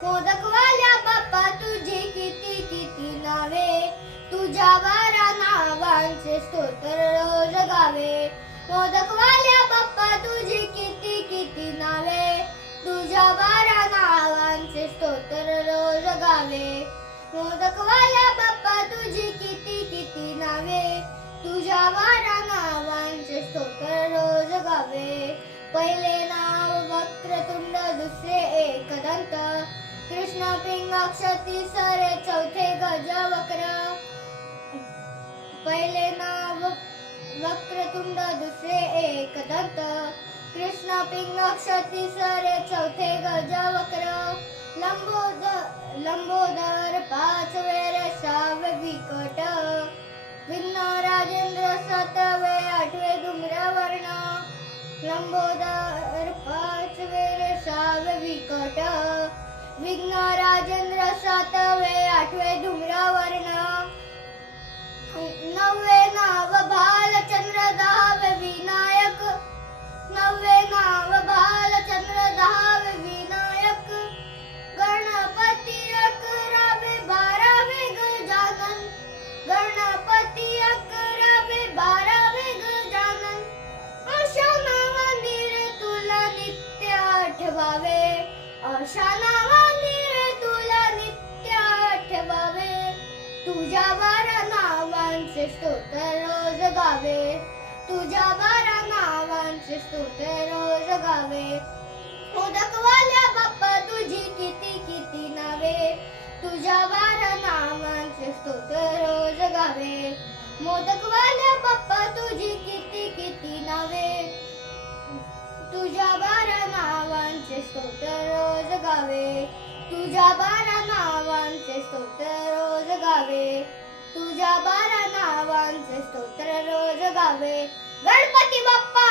मोदकवाल्या बाप्पा तुझी किती किती नावे, तुझ्या 12 नावांचे स्तोत्र रोज गावे. मोदकवाल्या बाप्पा तुझी किती किती नावे, तुझ्या 12 नावांचे स्तोत्र रोज गावे. मोदकवाल्या बाप्पा तुझी किती किती नावे, तुझ्या 12 नावांचे स्तोत्र रोज गावे. पहिले नाव वक्रतुंड, दुसरे एकदंत, कृष्ण पिंगाक्ष, तिसरे चौथे गजवक्र. पहिले नाव वक्रतुंड, दुसरे एकदंत, कृष्ण पिंगाक्ष, तिसरे चौथे गजवक्र. लंबोदर पाचवे रसावे विकट, विघ्न राजेंद्र सातवे आठवे धूम्रवर्ण. लंबोदर पाचवे रसावे विकट, विघ्न राजेंद्र सातवे आठवे धूम्रवर्ण. नववे नाव भालचंद्र, दहावे विनायक. नववे नाव भालचंद्र, दहावे विनायक. गणपती 11वे, 12वे गजानन. गणपती 11वे, 12वे गजानन. अशा नावांनी रे तुला नित्य आठवावे, अशा नावांनी रे तुला नित्य आठवावे. तुझ्या 12 नावांचे स्तोत्र रोज गावे, तुझ्या 12 नावांचे स्तोत्र रोज गावे. मोदकवाल्या बाप्पा तुझी किती किती नावे, तुझ्या 12 नावांचे स्तोत्र रोज गावे. मोदकवाल्या बाप्पा तुझी किती किती नावे, तुझ्या 12 नावांचे स्तोत्र रोज गावे. तुझ्या 12 नावांचे स्तोत्र रोज गावे, तुझ्या 12 नावांचे स्तोत्र रोज गावे. गणपती बाप्पा